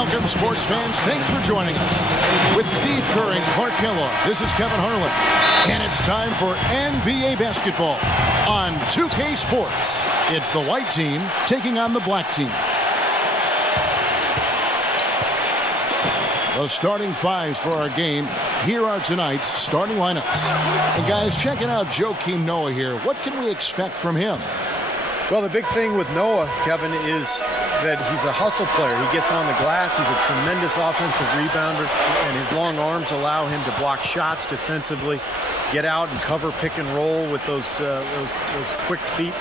Welcome, sports fans. Thanks for joining us. With Steve Kerr and Clark Kellogg, this is Kevin Harlan. And it's time for NBA basketball on 2K Sports. It's the white team taking on the black team. The starting fives for our game. Here are tonight's starting lineups. And guys, checking out Joakim Noah here. What can we expect from him? Well, the big thing with Noah, Kevin, is that he's a hustle player. He gets on the glass. He's a tremendous offensive rebounder, and his long arms allow him to block shots defensively, get out and cover pick and roll with those quick feet.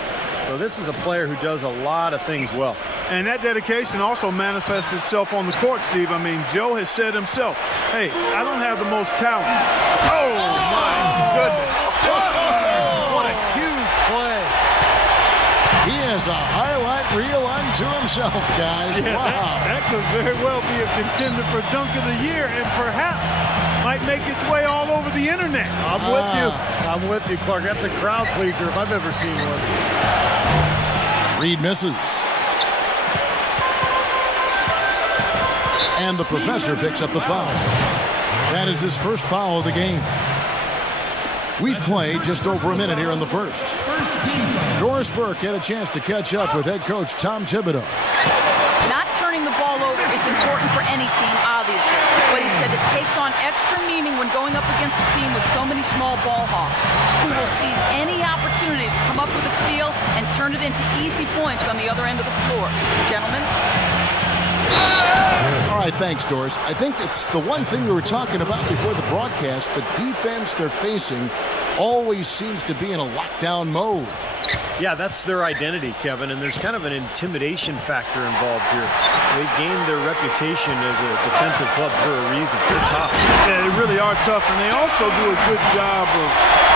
So this is a player who does a lot of things well. And that dedication also manifests itself on the court, Steve. I mean, Joe has said himself, hey, I don't have the most talent. Oh, my goodness. What a huge play. He has a highlight reel unto himself, guys. Yeah, wow. That could very well be a contender for Dunk of the Year and perhaps might make its way all over the internet. I'm with you. I'm with you, Clark. That's a crowd pleaser if I've ever seen one. Reed misses. And the professor picks up the foul. That is his first foul of the game. We played just over a minute here in the first. Doris Burke had a chance to catch up with head coach Tom Thibodeau. Not turning the ball over is important for any team, obviously. But he said it takes on extra meaning when going up against a team with so many small ball hawks, who will seize any opportunity to come up with a steal and turn it into easy points on the other end of the floor. Gentlemen? All right, thanks, Doris. I think it's the one thing we were talking about before the broadcast. The defense they're facing always seems to be in a lockdown mode. Yeah, that's their identity, Kevin, and there's kind of an intimidation factor involved here. They gained their reputation as a defensive club for a reason. They're tough. Yeah, they really are tough, and they also do a good job of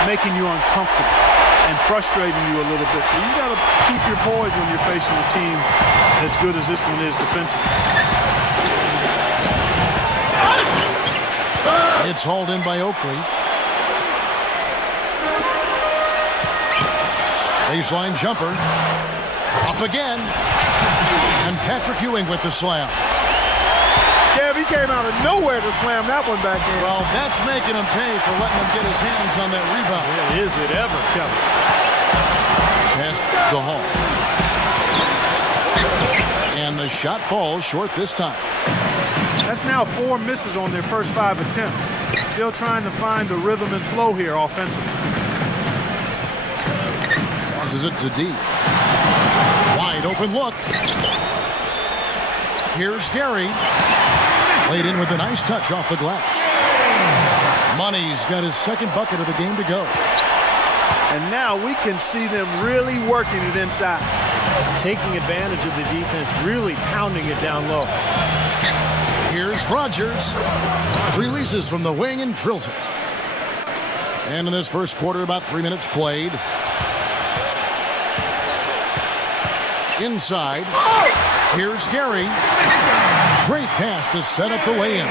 making you uncomfortable and frustrating you a little bit. So you got to keep your poise when you're facing a team as good as this one is defensively. It's hauled in by Oakley. Baseline jumper. Up again. And Patrick Ewing with the slam. Kev, he came out of nowhere to slam that one back in. Well, that's making him pay for letting him get his hands on that rebound. Yeah, is it ever, Kevin? Pass to Hall. And the shot falls short this time. That's now 4 misses on their first 5 attempts. Still trying to find the rhythm and flow here offensively. Passes it to D. Wide open look. Here's Gary. Played in with a nice touch off the glass. Money's got his second bucket of the game to go. And now we can see them really working it inside. Taking advantage of the defense, really pounding it down low. Here's Rogers. Releases from the wing and drills it. And in this first quarter, about 3 minutes played. Inside. Here's Gary. Great pass to set up the lay-in.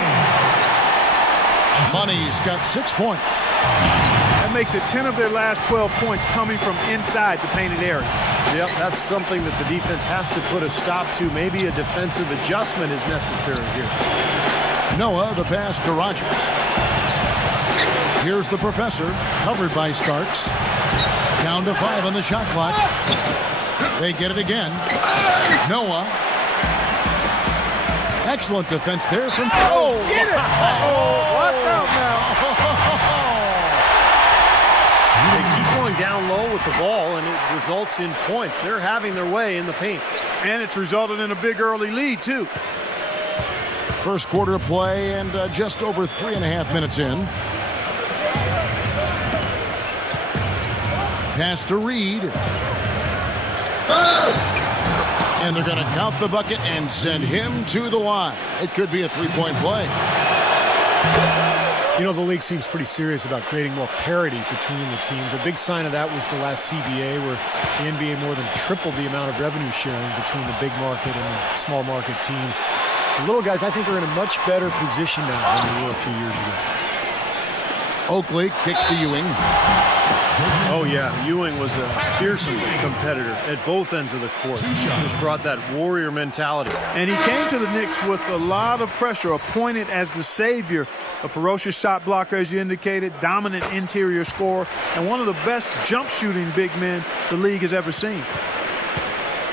Money's got 6 points. That makes it 10 of their last 12 points coming from inside the painted area. Yep, that's something that the defense has to put a stop to. Maybe a defensive adjustment is necessary here. Noah, the pass to Rogers. Here's the professor, covered by Starks. Down to 5 on the shot clock. They get it again. Noah. Excellent defense there from... Oh, get it! Oh, watch out now. They keep going down low with the ball, and it results in points. They're having their way in the paint. And it's resulted in a big early lead, too. First quarter of play and just over 3.5 minutes in. Pass to Reed. And they're going to count the bucket and send him to the line. It could be a three-point play. You know, the league seems pretty serious about creating more parity between the teams. A big sign of that was the last CBA, where the NBA more than tripled the amount of revenue sharing between the big market and the small market teams. The little guys, I think, are in a much better position now than they were a few years ago. Oakley kicks to Ewing. Oh, yeah. Ewing was a fearsome competitor at both ends of the court. He brought that warrior mentality. And he came to the Knicks with a lot of pressure, appointed as the savior, a ferocious shot blocker, as you indicated, dominant interior scorer, and one of the best jump-shooting big men the league has ever seen.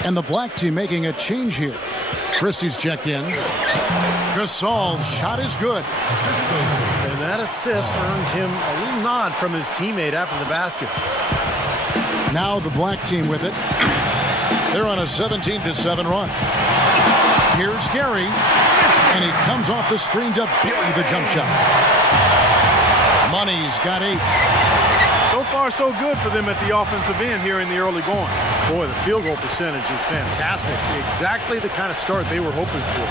And the black team making a change here. Christie's checked in. Gasol's shot is good. And that assist earned him a little nod from his teammate after the basket. Now the black team with it. They're on a 17-7 run. Here's Gary. And he comes off the screen to bury the jump shot. Money's got 8. So far, so good for them at the offensive end here in the early going. Boy, the field goal percentage is fantastic. Exactly the kind of start they were hoping for.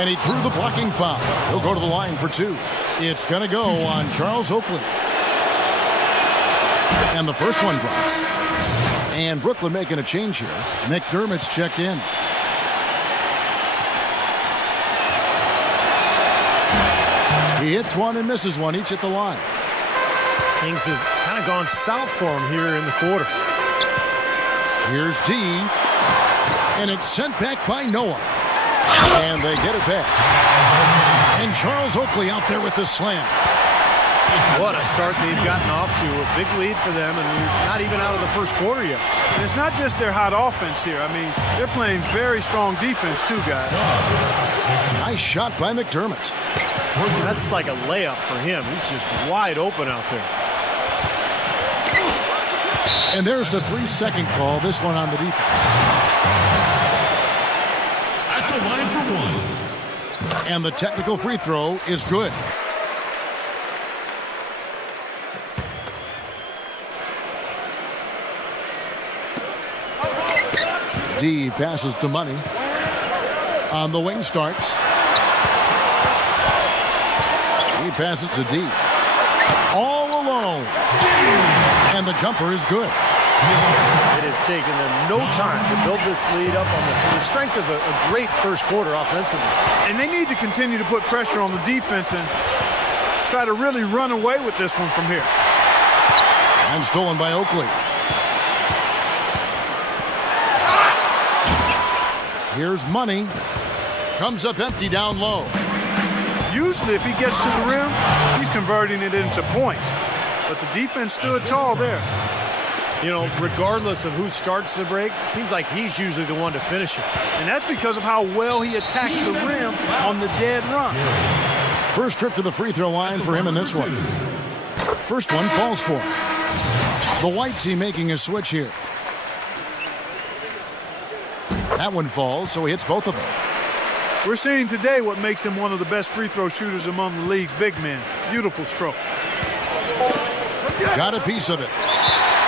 And he drew the blocking foul. He'll go to the line for 2. It's going to go on Charles Oakley. And the first one drops. And Brooklyn making a change here. McDermott's checked in. He hits one and misses one, each at the line. Things have kind of gone south for him here in the quarter. Here's D. And it's sent back by Noah. And they get it back. And Charles Oakley out there with the slam. What a start they've gotten off to. A big lead for them, and we're not even out of the first quarter yet. And it's not just their hot offense here. I mean, they're playing very strong defense too, guys. Nice shot by McDermott. That's like a layup for him. He's just wide open out there. And there's the 3-second call. This one on the defense. At the line for 1. And the technical free throw is good. D passes to Money. On the wing starts. He passes to D. All alone. And the jumper is good. It has taken them no time to build this lead up on the strength of a great first quarter offensively. And they need to continue to put pressure on the defense and try to really run away with this one from here. And stolen by Oakley. Here's Money. Comes up empty down low. Usually if he gets to the rim, he's converting it into points. But the defense stood tall there. You know, regardless of who starts the break, seems like he's usually the one to finish it. And that's because of how well he attacks the rim on the dead run. First trip to the free throw line for him in this one. First one falls for him. The white team making a switch here. That one falls, so he hits both of them. We're seeing today what makes him one of the best free throw shooters among the league's big men. Beautiful stroke. Got a piece of it.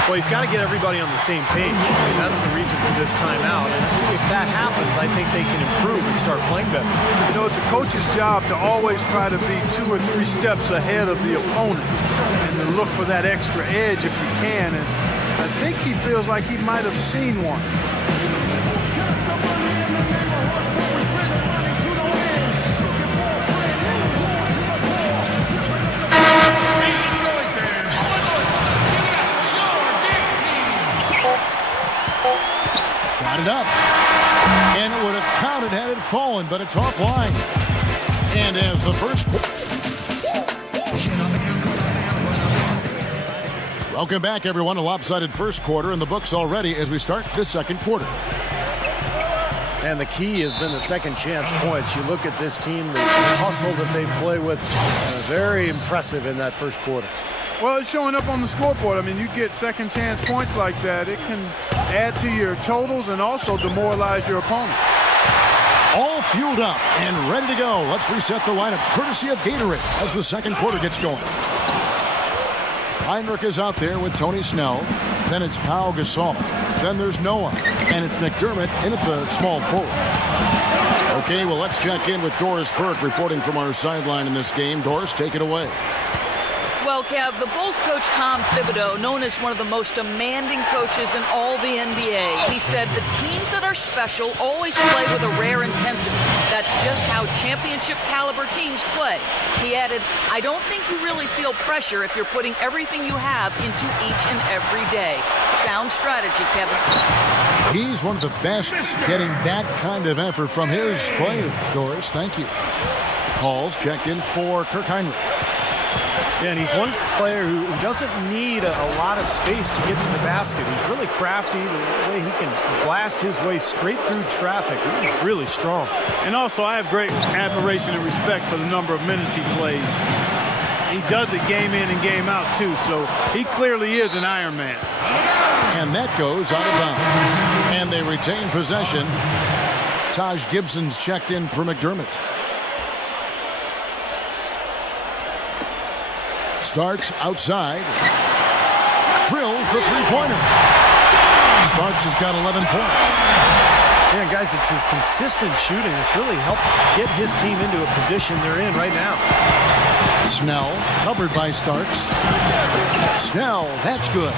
Well, he's got to get everybody on the same page. I mean, that's the reason for this timeout. And if that happens, I think they can improve and start playing better. You know, it's a coach's job to always try to be 2 or 3 steps ahead of the opponent and to look for that extra edge if you can. And I think he feels like he might have seen one. Got it up. And it would have counted had it fallen, but it's offline. And as the first... Welcome back, everyone. A lopsided first quarter in the books already as we start this second quarter. And the key has been the second chance points. You look at this team, the hustle that they play with, very impressive in that first quarter. Well, it's showing up on the scoreboard. I mean, you get second chance points like that. It can add to your totals and also demoralize your opponent. All fueled up and ready to go. Let's reset the lineups courtesy of Gatorade as the second quarter gets going. Heinrich is out there with Tony Snell. Then it's Pau Gasol. Then there's Noah. And it's McDermott in at the small forward. Okay, well, let's check in with Doris Burke reporting from our sideline in this game. Doris, take it away. Well, Well, Kev, the Bulls coach Tom Thibodeau, known as one of the most demanding coaches in all the NBA, he said the teams that are special always play with a rare intensity. That's just how championship caliber teams play. He added, I don't think you really feel pressure if you're putting everything you have into each and every day. Sound strategy, Kevin. He's one of the best getting that kind of effort from his players. Doris, thank you. Hall's checked in for Kirk Heinrich. Yeah, and he's one player who doesn't need a lot of space to get to the basket. He's really crafty. The way he can blast his way straight through traffic. He's really strong. And also, I have great admiration and respect for the number of minutes he plays. He does it game in and game out, too, so he clearly is an Iron Man. And that goes out of bounds. And they retain possession. Taj Gibson's checked in for McDermott. Starks outside. Drills the three-pointer. Starks has got 11 points. Yeah, guys, it's his consistent shooting that's really helped get his team into a position they're in right now. Snell, covered by Starks. Snell, that's good.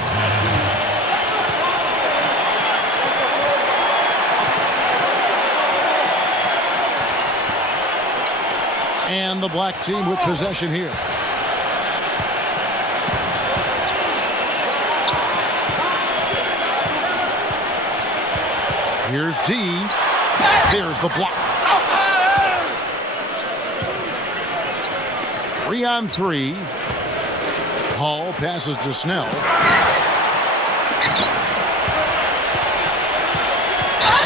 And the black team with possession here. Here's D. There's the block. 3-on-3. Hall passes to Snell.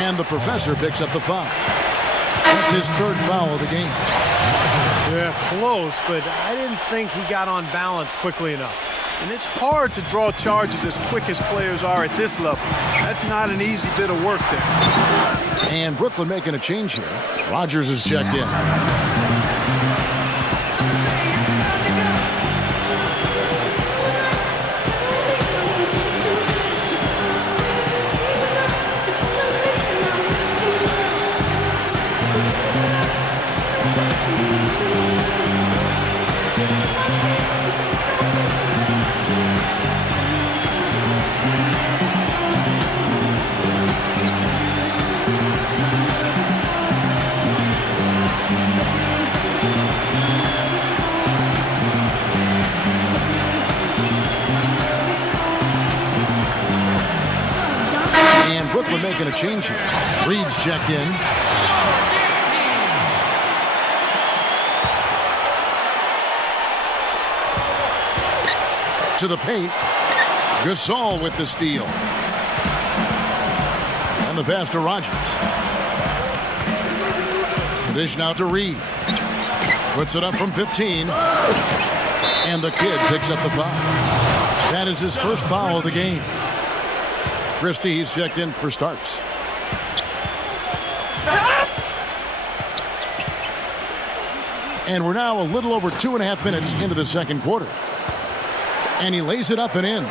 And the professor picks up the foul. That's his third foul of the game. Yeah, close, but I didn't think he got on balance quickly enough. And it's hard to draw charges as quick as players are at this level. That's not an easy bit of work there. And Brooklyn making a change here. Rogers is checked in. Brooklyn making a change here. Reed's checked in. To the paint. Gasol with the steal. And the pass to Rogers. Dish now to Reed. Puts it up from 15. And the kid picks up the foul. That is his first foul of the game. Christie, he's checked in for Starks. And we're now a little over 2.5 minutes into the second quarter. And he lays it up and in.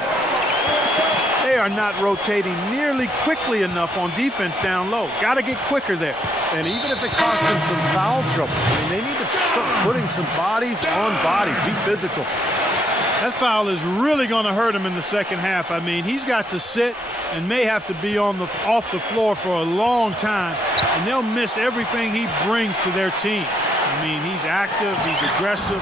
They are not rotating nearly quickly enough on defense down low. Got to get quicker there. And even if it costs them some foul trouble, I mean, they need to start putting some bodies on bodies. Be physical. That foul is really going to hurt him in the second half. I mean, he's got to sit and may have to be off the floor for a long time, and they'll miss everything he brings to their team. I mean, he's active, he's aggressive,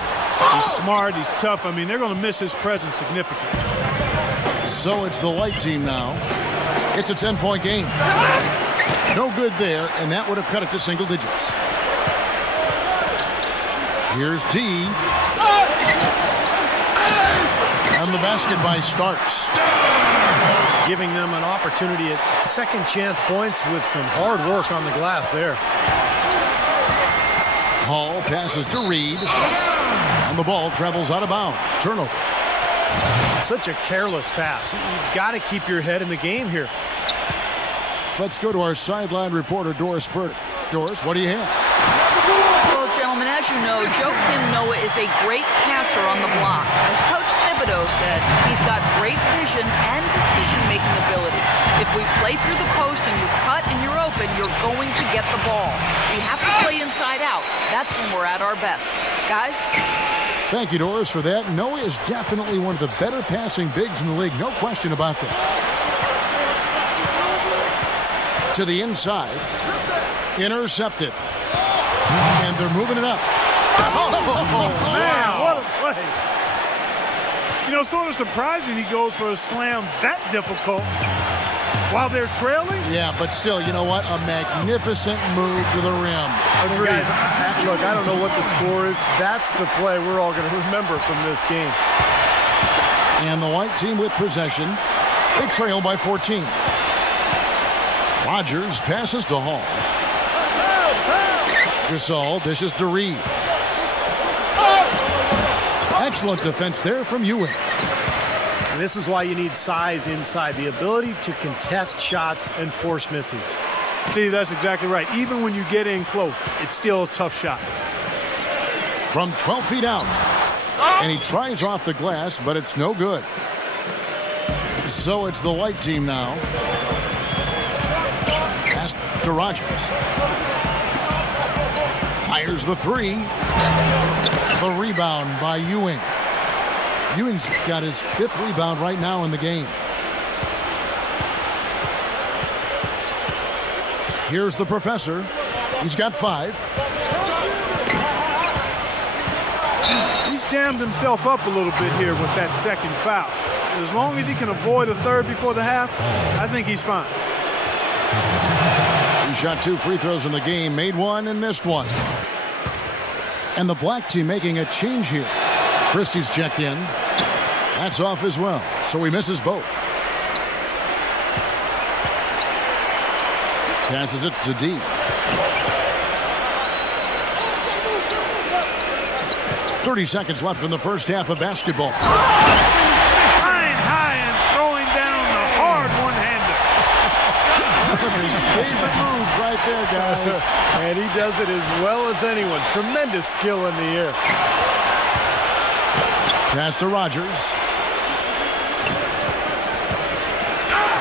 he's smart, he's tough. I mean, they're going to miss his presence significantly. So it's the white team now. It's a 10-point game. No good there, and that would have cut it to single digits. Here's D. And the basket by Starks. Giving them an opportunity at second chance points with some hard work on the glass there. Hall passes to Reed. And the ball travels out of bounds. Turnover. Such a careless pass. You've got to keep your head in the game here. Let's go to our sideline reporter, Doris Burke. Doris, what do you have? Well, gentlemen, as you know, Joakim Noah is a great passer on the block. As Coach Thibodeau Thibodeau says he's got great vision and decision-making ability. If we play through the post and you cut and you're open, you're going to get the ball. We have to play inside out. That's when we're at our best. Guys? Thank you, Doris, for that. Noah is definitely one of the better passing bigs in the league. No question about that. To the inside. Intercepted. And they're moving it up. Oh, man, what a play. You know, sort of surprising he goes for a slam that difficult while they're trailing. Yeah, but still, you know what? A magnificent move to the rim. Guys, look, I don't know what the score is. That's the play we're all going to remember from this game. And the white team with possession. They trail by 14. Rogers passes to Hall. Gasol dishes to Reed. Excellent defense there from Ewing. And this is why you need size inside, the ability to contest shots and force misses. Steve, that's exactly right. Even when you get in close, it's still a tough shot. From 12 feet out. And he tries off the glass, but it's no good. So it's the white team now. Pass to Rogers. Fires the three. The rebound by Ewing. Ewing's got his 5th rebound right now in the game. Here's the professor. He's got 5. He's jammed himself up a little bit here with that second foul. As long as he can avoid a third before the half, I think he's fine. He shot 2 free throws in the game, made 1 and missed 1. And the black team making a change here. Christie's checked in. That's off as well, so he misses both. Passes it to D. .30 seconds left in the first half of basketball. Flying high and throwing down the hard one-hander. Favorite move right there, guys. And he does it as well as anyone. Tremendous skill in the air. Pass to Rogers.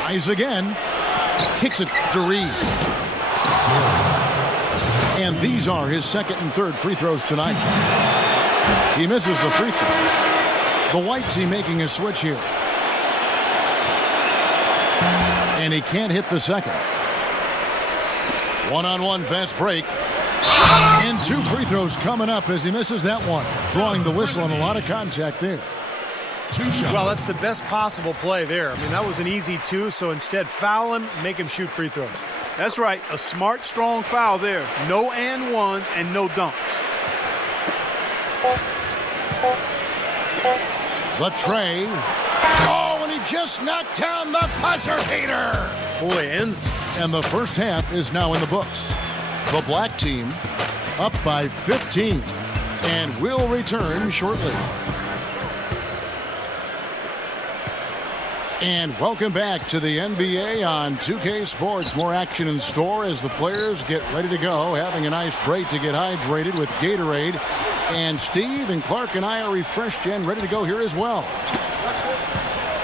Tries again. Kicks it to Reed. And these are his 2nd and 3rd free throws tonight. He misses the free throw. The white team making a switch here. And he can't hit the second. One-on-one fast break. And 2 free throws coming up as he misses that one. Drawing the whistle on a lot of contact there. 2 shots. Well, that's the best possible play there. I mean, that was an easy 2, so instead foul him, make him shoot free throws. That's right. A smart, strong foul there. No and ones and no dunks. The tray. Oh, and he just knocked down the buzzer beater. Boy, ends. And the first half is now in the books. The black team up by 15 and will return shortly. And welcome back to the NBA on 2K Sports. More action in store as the players get ready to go, having a nice break to get hydrated with Gatorade. And Steve and Clark and I are refreshed and ready to go here as well.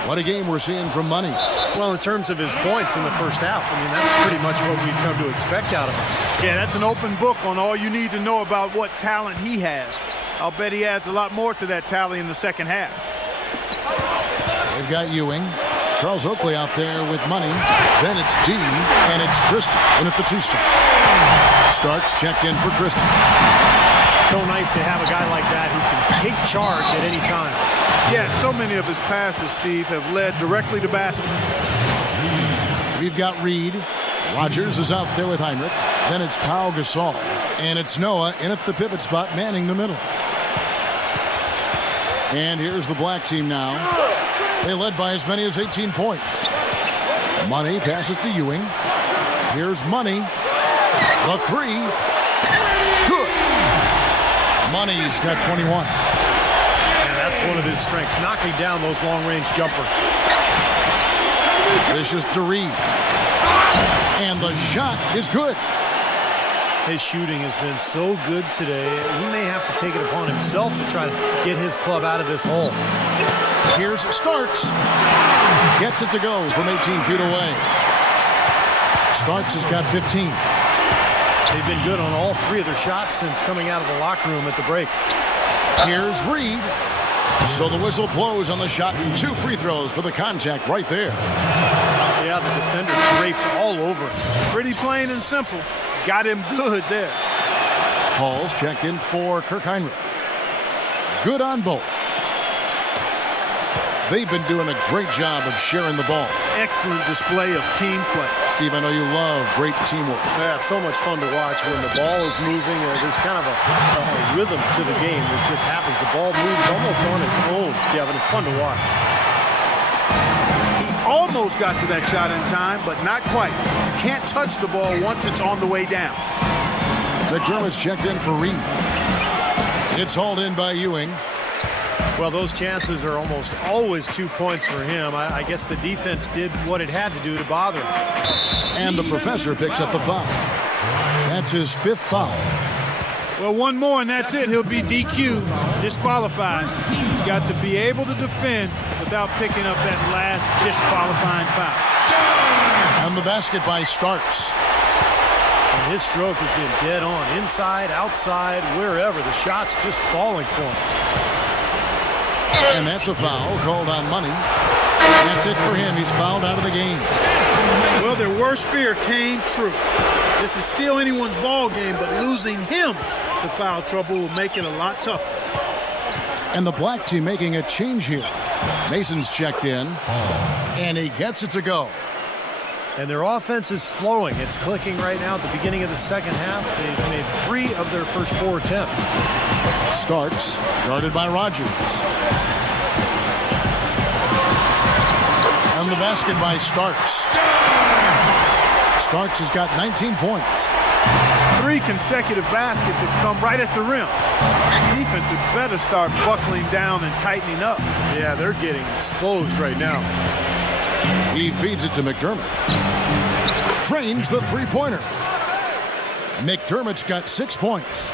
What a game we're seeing from Money. Well, in terms of his points in the first half, I mean, that's pretty much what we've come to expect out of him. Yeah, that's an open book on all you need to know about what talent he has. I'll bet he adds a lot more to that tally in the second half. They've got Ewing. Charles Oakley out there with Money. Then it's D, and it's Christie in at the 2 spot. Starks checked in for Christie. So nice to have a guy like that who can take charge at any time. Yeah, so many of his passes, Steve, have led directly to baskets. We've got Reed. Rogers is out there with Heinrich. Then it's Pau Gasol. And it's Noah in at the pivot spot, manning the middle. And here's the black team now. They led by as many as 18 points. Money passes to Ewing. Here's Money. The 3. Good. Money's got 21. And that's one of his strengths, knocking down those long-range jumpers. This is to Reed. And the shot is good. His shooting has been so good today, he may have to take it upon himself to try to get his club out of this hole. Here's Starks. Gets it to go from 18 feet away. Starks has got 15. They've been good on all 3 of their shots since coming out of the locker room at the break. Here's Reed. So the whistle blows on the shot. 2 free throws for the contact right there. Yeah, the defender draped all over. Pretty plain and simple. Got him good there. Hall's checked in for Kirk Heinrich. Good on both. They've been doing a great job of sharing the ball. Excellent display of team play. Steve, I know you love great teamwork. Yeah, so much fun to watch when the ball is moving. There's kind of a rhythm to the game that just happens. The ball moves almost on its own, Kevin. It's fun to watch. He almost got to that shot in time, but not quite. You can't touch the ball once it's on the way down. McDermott's checked in for Reed. It's hauled in by Ewing. Well, those chances are almost always 2 points for him. I guess the defense did what it had to do to bother him. And the professor picks up the foul. That's his 5th foul. Well, one more and that's it. He'll be DQ'd, disqualified. He's got to be able to defend without picking up that last disqualifying foul. And the basket by Starks. And his stroke has been dead on. Inside, outside, wherever. The shot's just falling for him. And that's a foul called on Money. That's it for him. He's fouled out of the game. Well, their worst fear came true. This is still anyone's ball game, but losing him to foul trouble will make it a lot tougher. And the black team making a change here. Mason's checked in, and he gets it to go. And their offense is flowing. It's clicking right now at the beginning of the second half. They've made 3 of their first 4 attempts. Starks, guarded by Rogers. And the basket by Starks. Starks has got 19 points. 3 consecutive baskets have come right at the rim. Defense had better start buckling down and tightening up. Yeah, they're getting exposed right now. He feeds it to McDermott. Drains the 3-pointer. McDermott's got 6 points.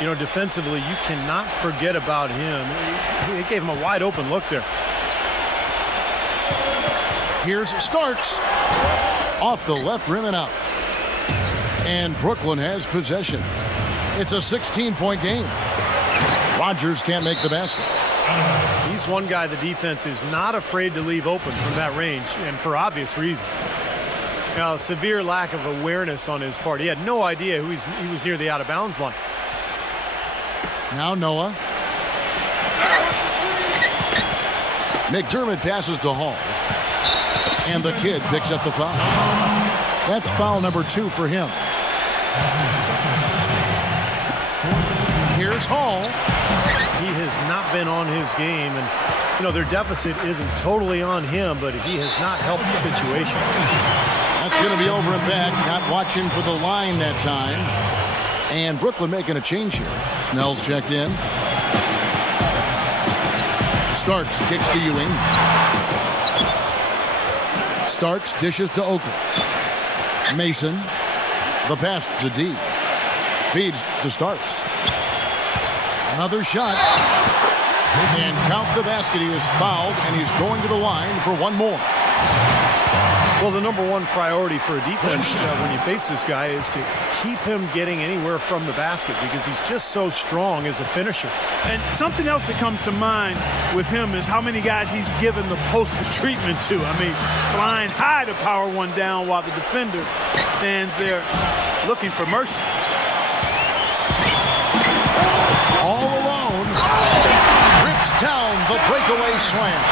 You know, defensively, you cannot forget about him. He gave him a wide open look there. Here's Starks. Off the left rim and out. And Brooklyn has possession. It's a 16-point game. Rogers can't make the basket. He's one guy the defense is not afraid to leave open from that range, and for obvious reasons. Now, a severe lack of awareness on his part. He had no idea he was near the out-of-bounds line. Now Noah. McDermott passes to Hall. And the kid picks up the foul. That's foul number 2 for him. Here's Hall. He has not been on his game, and you know their deficit isn't totally on him, but he has not helped the situation. That's going to be over and back. Not watching for the line that time. And Brooklyn making a change here. Snell's checked in. Starks kicks to Ewing. Starks dishes to Oakley. Mason. The pass to D. Feeds to Starks. Another shot. And count the basket. He was fouled, and he's going to the line for one more. Well, the number one priority for a defense when you face this guy is to keep him getting anywhere from the basket because he's just so strong as a finisher. And something else that comes to mind with him is how many guys he's given the poster treatment to. I mean, flying high to power one down while the defender stands there looking for mercy. All alone. Rips down the breakaway slam.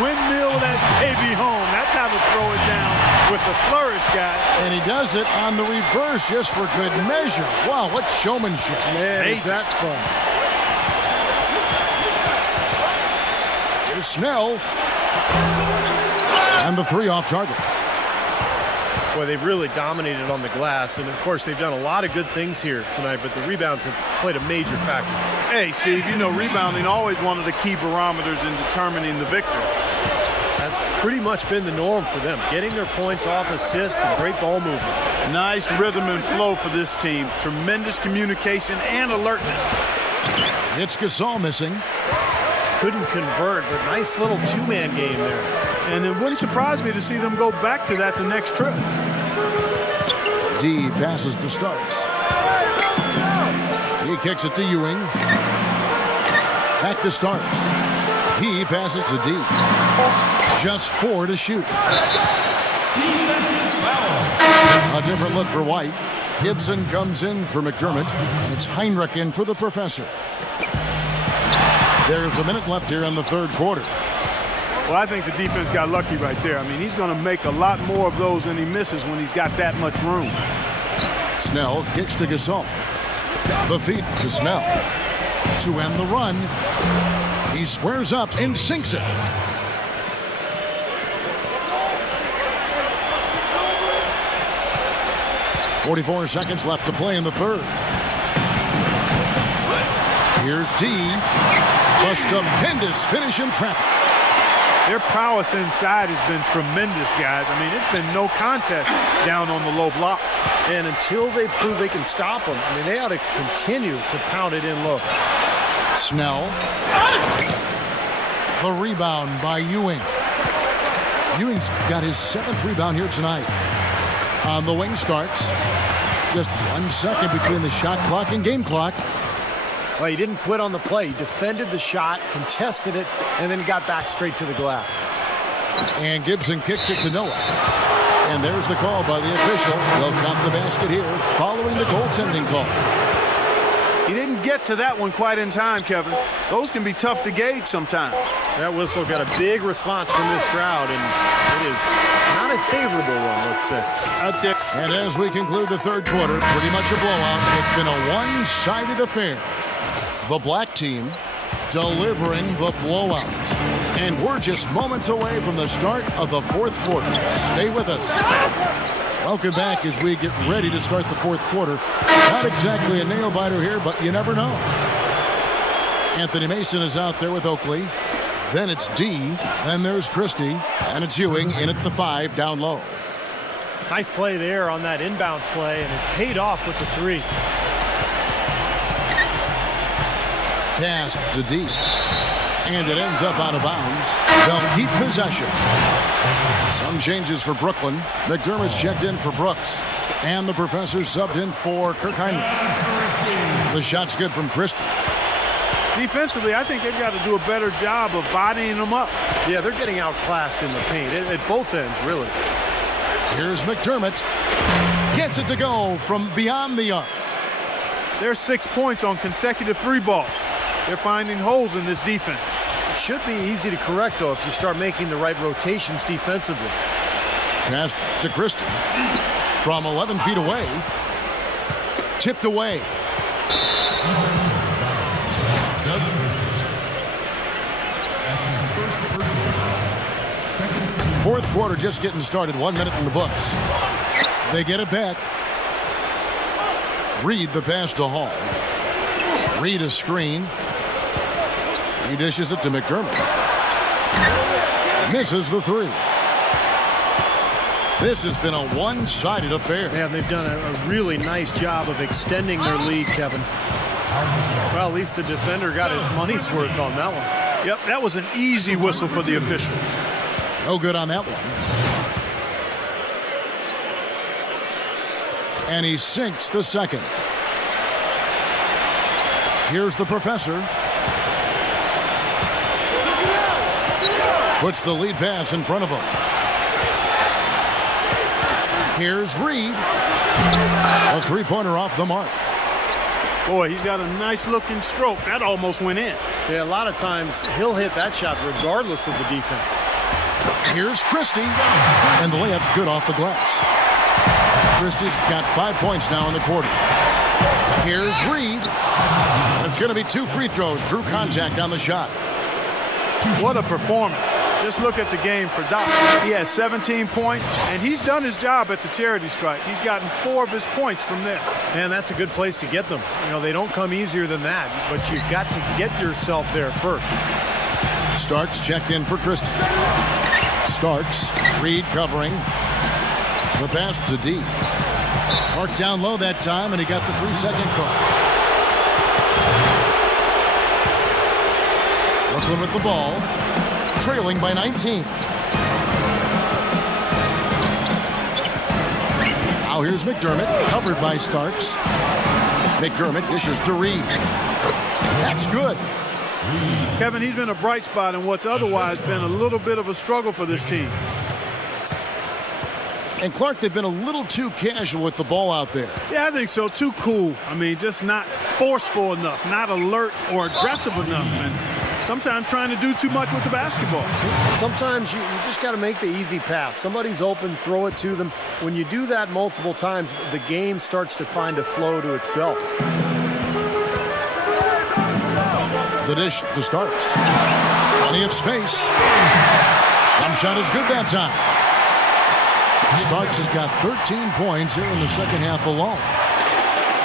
Windmill that baby home. That's how to throw it down with the flourish, guys. And he does it on the reverse just for good measure. Wow, what showmanship. Man, is that fun. Here's Snell. And the 3 off target. Boy, they've really dominated on the glass, and of course they've done a lot of good things here tonight, but the rebounds have played a major factor. Hey, Steve, you know rebounding always one of the key barometers in determining the victory. That's pretty much been the norm for them, getting their points off assists and great ball movement. Nice rhythm and flow for this team. Tremendous communication and alertness. It's Gasol missing. couldn't convert, but nice little two-man game there. And it wouldn't surprise me to see them go back to that the next trip. D passes to Starks. He kicks it to Ewing. Back to Starks. He passes to D. Just 4 to shoot. A different look for White. Gibson comes in for McDermott. It's Heinrich in for the professor. There's a minute left here in the third quarter. Well, I think the defense got lucky right there. I mean, he's going to make a lot more of those than he misses when he's got that much room. Snell kicks to Gasol. The feed to Snell. To end the run. He squares up and sinks it. .44 seconds left to play in the third. Here's D. A stupendous finish in traffic. Their prowess inside has been tremendous, guys. I mean, it's been no contest down on the low block. And until they prove they can stop them, I mean, they ought to continue to pound it in low. Snell. The rebound by Ewing. Ewing's got his 7th rebound here tonight. On the wing, Starks. Just 1 second between the shot clock and game clock. Well, he didn't quit on the play. He defended the shot, contested it, and then got back straight to the glass. And Gibson kicks it to Noah. And there's the call by the official. They'll count the basket here following the goaltending call. He didn't get to that one quite in time, Kevin. Those can be tough to gauge sometimes. That whistle got a big response from this crowd, and it is not a favorable one, let's say. That's it. And as we conclude the third quarter, pretty much a blowout. It's been a one-sided affair. The black team delivering the blowout. And we're just moments away from the start of the fourth quarter. Stay with us. Welcome back as we get ready to start the fourth quarter. Not exactly a nail-biter here, but you never know. Anthony Mason is out there with Oakley. Then it's D. Then there's Christie. And it's Ewing in at the 5 down low. Nice play there on that inbounds play, and it paid off with the 3. Pass to D. And it ends up out of bounds. They'll keep possession. Some changes for Brooklyn. McDermott's checked in for Brooks. And the professor subbed in for Kirk Heinrich. The shot's good from Christie. Defensively, I think they've got to do a better job of bodying them up. Yeah, they're getting outclassed in the paint at both ends, really. Here's McDermott. Gets it to go from beyond the arc. There's 6 points on consecutive 3 balls. They're finding holes in this defense. It should be easy to correct, though, if you start making the right rotations defensively. Pass to Christie. From 11 feet away. Tipped away. Fourth quarter just getting started. 1 minute in the books. They get it back. Reed the pass to Hall. Reed a screen. He dishes it to McDermott. Misses the 3. This has been a one-sided affair. Yeah, they've done a really nice job of extending their lead, Kevin. Well, at least the defender got his money's worth on that one. Yep, that was an easy whistle for the official. No good on that one. And he sinks the second. Here's the professor. Puts the lead pass in front of him. Here's Reed. A three-pointer off the mark. Boy, he's got a nice-looking stroke. That almost went in. Yeah, a lot of times he'll hit that shot regardless of the defense. Here's Christie. And the layup's good off the glass. Christie's got 5 points now in the quarter. Here's Reed. It's going to be 2 free throws. Drew contact on the shot. What a performance. Just look at the game for Doc. He has 17 points, and he's done his job at the charity stripe. He's gotten 4 of his points from there. And that's a good place to get them. You know, they don't come easier than that, but you've got to get yourself there first. Starks checked in for Christie. Starks, Reed covering. The pass to D. Marked down low that time, and he got the 3-second call. Brooklyn with the ball, trailing by 19. Now here's McDermott, covered by Starks. McDermott dishes to Reed. That's good. Kevin, he's been a bright spot in what's otherwise been a little bit of a struggle for this team. And Clark, they've been a little too casual with the ball out there. Yeah, I think so. Too cool. I mean, just not forceful enough, not alert or aggressive enough, and sometimes trying to do too much with the basketball. Sometimes you just got to make the easy pass. Somebody's open, throw it to them. When you do that multiple times, the game starts to find a flow to itself. The dish to Starks. Plenty of space. Jump shot is good that time. Starks has got 13 points here in the second half alone.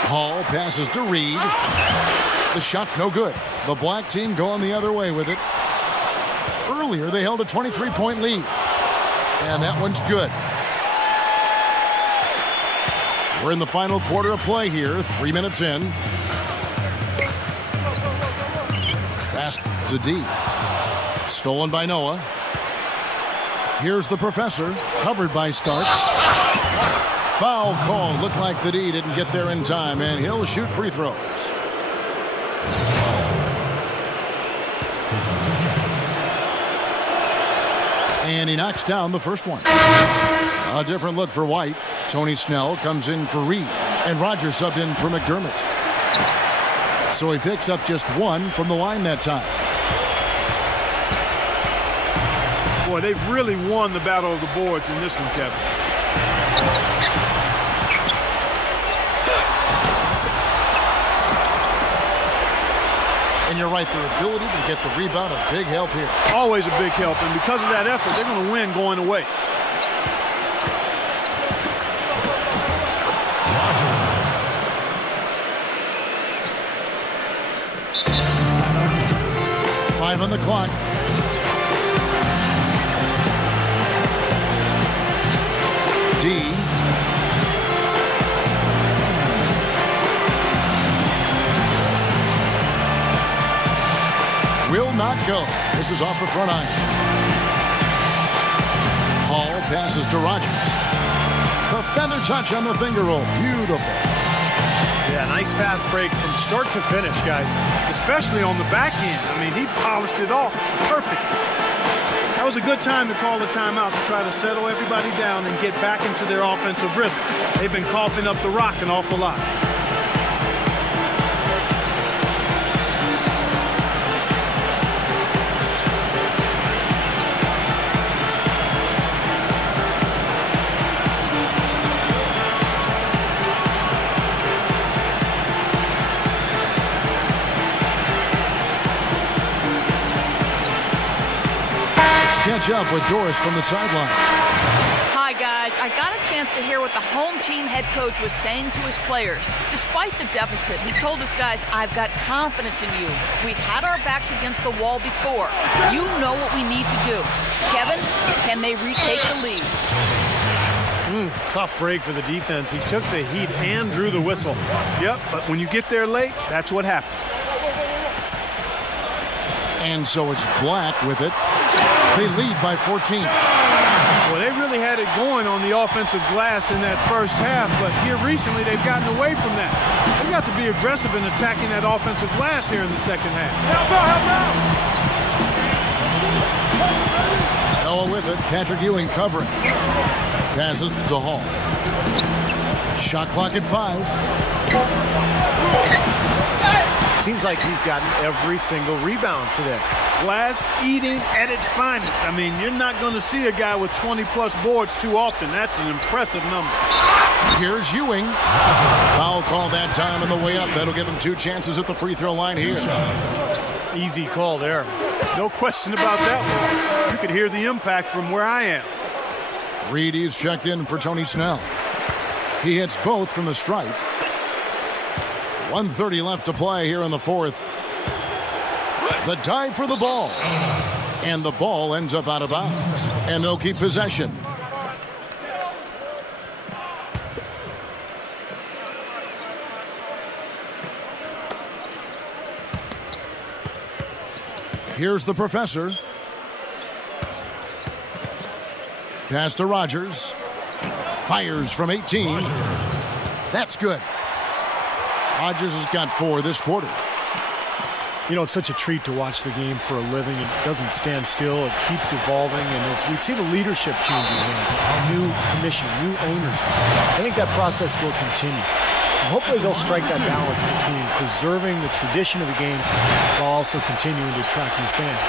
Hall passes to Reed. The shot no good. The black team going the other way with it. Earlier they held a 23-point lead. And that one's good. We're in the final quarter of play here. 3 minutes in. Pass to D. Stolen by Noah. Here's the professor, covered by Starks. Foul call. Looked like the D didn't get there in time, and he'll shoot free throws. And he knocks down the first one. A different look for White. Tony Snell comes in for Reed, and Rogers subbed in for McDermott. So he picks up just one from the line that time. Boy, they've really won the battle of the boards in this one, Kevin. And you're right, their ability to get the rebound, a big help here. Always a big help, and because of that effort, they're going to win going away. Five on the clock. D. Will not go. This is off the front iron. Hall passes to Rogers. The feather touch on the finger roll. Beautiful. Yeah, nice fast break from start to finish, guys. Especially on the back end. I mean, he polished it off perfect. That was a good time to call the timeout to try to settle everybody down and get back into their offensive rhythm. They've been coughing up the rock an awful lot. Catch up with Doris from the sideline. Hi, guys. I got a chance to hear what the home team head coach was saying to his players. Despite the deficit, he told his guys, I've got confidence in you. We've had our backs against the wall before. You know what we need to do. Kevin, can they retake the lead? Tough break for the defense. He took the heat and drew the whistle. Yep, but when you get there late, that's what happens. And so it's Black with it. They lead by 14. Well, they really had it going on the offensive glass in that first half, but here recently they've gotten away from that. They've got to be aggressive in attacking that offensive glass here in the second half. Noah with it. Patrick Ewing covering. Passes to Hall. Shot clock at 5. Seems like he's gotten every single rebound today. Glass eating at its finest. I mean, you're not going to see a guy with 20-plus boards too often. That's an impressive number. Here's Ewing. Foul call that time on the way up. That'll give him 2 chances at the free throw line here. Easy call there. No question about that one. You could hear the impact from where I am. Reed is checked in for Tony Snell. He hits both from the stripe. 1:30 left to play here in the fourth. The dive for the ball. And the ball ends up out of bounds. And they'll keep possession. Here's the professor. Pass to Rogers. Fires from 18. That's good. Rogers has got 4 this quarter. You know, it's such a treat to watch the game for a living. It doesn't stand still. It keeps evolving. And as we see the leadership changing hands, new commission, new owners, I think that process will continue. And hopefully they'll strike that balance between preserving the tradition of the game while also continuing to attract new fans.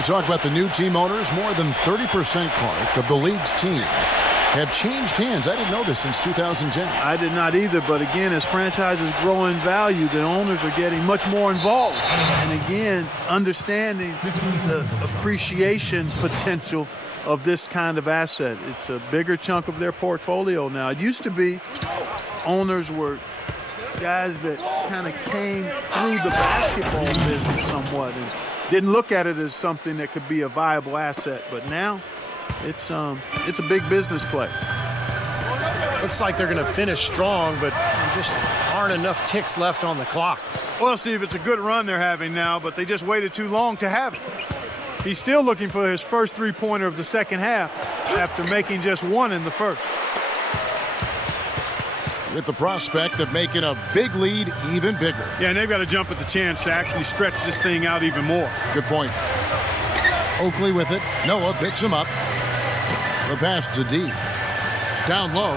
We talk about the new team owners. More than 30%, Clark, of the league's teams have changed hands. I didn't know this since 2010. I did not either, but again, as franchises grow in value, the owners are getting much more involved. And again, understanding the appreciation potential of this kind of asset. It's a bigger chunk of their portfolio now. It used to be owners were guys that kind of came through the basketball business somewhat and didn't look at it as something that could be a viable asset. But now it's a big business play. Looks like they're going to finish strong, but there just aren't enough ticks left on the clock. Well, Steve, it's a good run they're having now, but they just waited too long to have it. He's still looking for his first three-pointer of the second half after making just 1 in the first. With the prospect of making a big lead even bigger. Yeah, and they've got to jump at the chance to actually stretch this thing out even more. Good point. Oakley with it. Noah picks him up. The pass to D. Down low.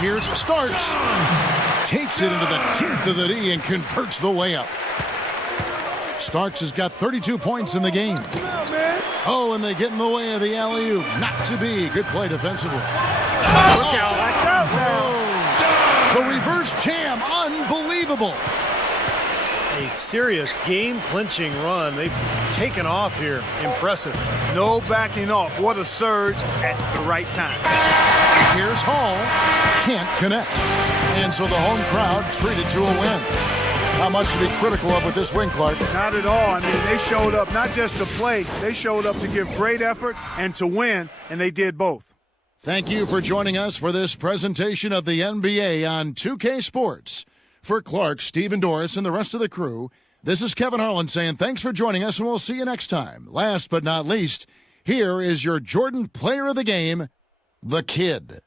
Here's Starks. Takes it into the teeth of the D and converts the layup. Starks has got 32 points in the game. Oh, and they get in the way of the alley-oop. Not to be. Good play defensively. Look out. The reverse jam. Unbelievable. A serious game-clinching run. They've taken off here. Impressive. No backing off. What a surge at the right time. Here's Hall. Can't connect. And so the home crowd treated to a win. How much to be critical of with this win, Clark? Not at all. I mean, they showed up not just to play. They showed up to give great effort and to win, and they did both. Thank you for joining us for this presentation of the NBA on 2K Sports. For Clark, Steve, and Doris, and the rest of the crew, this is Kevin Harlan saying thanks for joining us, and we'll see you next time. Last but not least, here is your Jordan Player of the Game, the Kid.